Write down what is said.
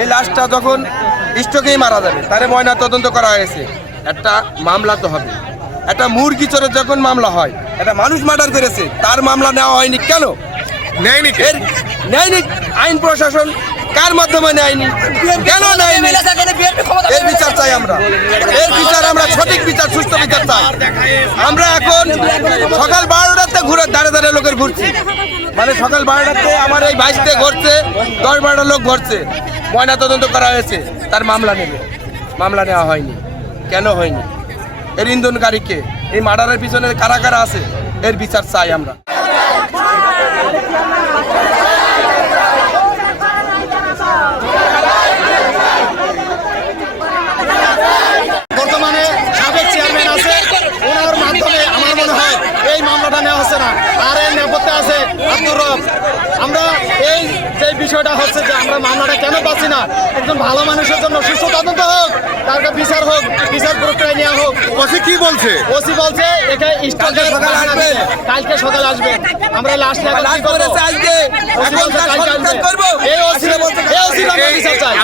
এই লাশটা যখন স্ট্রোকেই মারা যাবে তারে ময়না তদন্ত করা হয়েছে, একটা মামলা তো হবে। একটা মুরগি চোরের যখন মামলা হয়, একটা মানুষ মার্ডার করেছে, তার মামলা নেওয়া হয়নি কেন? নেয়নি নেয়নি আইন প্রশাসন কার মাধ্যমে নেয়নি, কেন নেয়নি? এর বিচার চাই আমরা, এর বিচার আমরা সঠিক বিচার, সুস্থ বিচার চাই। আমরা এখন সকাল 12টাতে ঘুরে দাঁড়ে দাঁড়িয়ে লোকের ঘুরছি, মানে সকাল 12টাতে আমার এই বাইশতে ঘুরছে, 10-12টা লোক ঘুরছে। ময়না তদন্ত করা হয়েছে, তার মামলা নেবে, মামলা নেওয়া হয়নি কেন হয়নি? এর ইন্ধনকারীকে, এই মার্ডারের পিছনে কারা কারা আছে, এর বিচার চাই আমরা। বর্তমানে সাবেক চেয়ারম্যান আছে, ওনার মাধ্যমে আমার মনে হয় এই মামলাটা নেওয়া হচ্ছে না। আর এর নেপথ্যে আছে আব্দুর রব। আমরা এই যে বিষয়টা হচ্ছে যে আমরা মামলাটা কেন পাচ্ছি না, একজন ভালো মানুষের জন্য সুস্থ তদন্ত হোক, তারপরে বিচার হোক, বিচার প্রক্রিয়া নেওয়া হোক। ওসি কি বলছে? ওসি বলছে এখানে কালকে সকালে আসবে। আমরা লাস্ট আজকে এই ওসি বিচার চাই।